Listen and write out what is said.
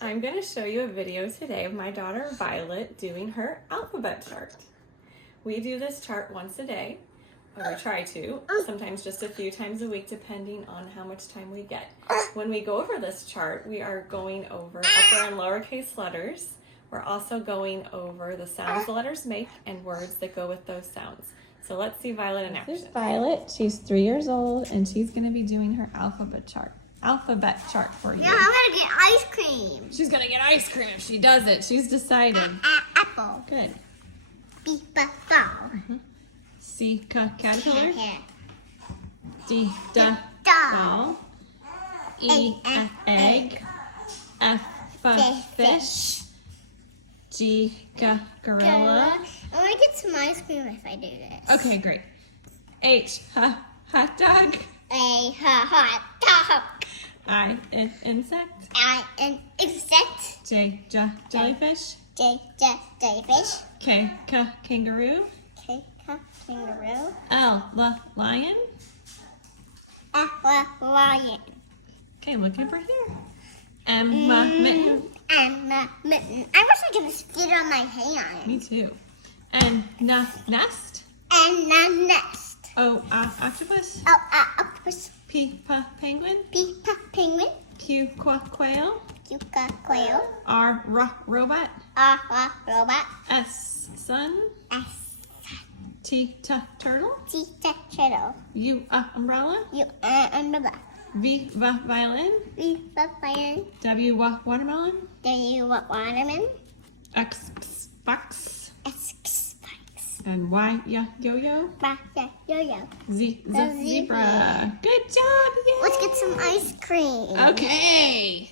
I'm going to show you a video today of my daughter Violet doing her alphabet chart. We do this chart once a day, or we try to, sometimes just a few times a week depending on how much time we get. When we go over this chart, we are going over upper and lowercase letters. We're also going over the sounds the letters make and words that go with those sounds. So let's see Violet in action. This is Violet. She's 3 years old and she's going to be doing her alphabet chart for you. Yeah, I'm gonna get ice cream. She's going to get ice cream if she does it. She's decided. Apple. Good. B, ball. C, caterpillar. Here. D, Dog. ball. E, egg. F, fish. G, gorilla. I want to get some ice cream if I do this. Okay, great. H, hot dog. A hot dog. I, insect. I an insect. J, jellyfish. J, jellyfish. K, kangaroo. K, kangaroo. L, lion. Lion. Okay, looking for here. M, mitten. And mitten. I wish I could fit on my hand. Me too. N, nest. And nest. O, octopus. Oh, octopus. P, penguin. P, penguin. Q, quail. Q, quail. R, robot. R, robot. S, sun. S, T, turtle. T, turtle. U, umbrella. U, umbrella. V, violin. V, violin. W, watermelon. W, watermelon. X, fox. X, spikes. And Y, yo-yo. Y, yo-yo. Z, zebra. Good job. Yay. Let's get some ice cream. Okay.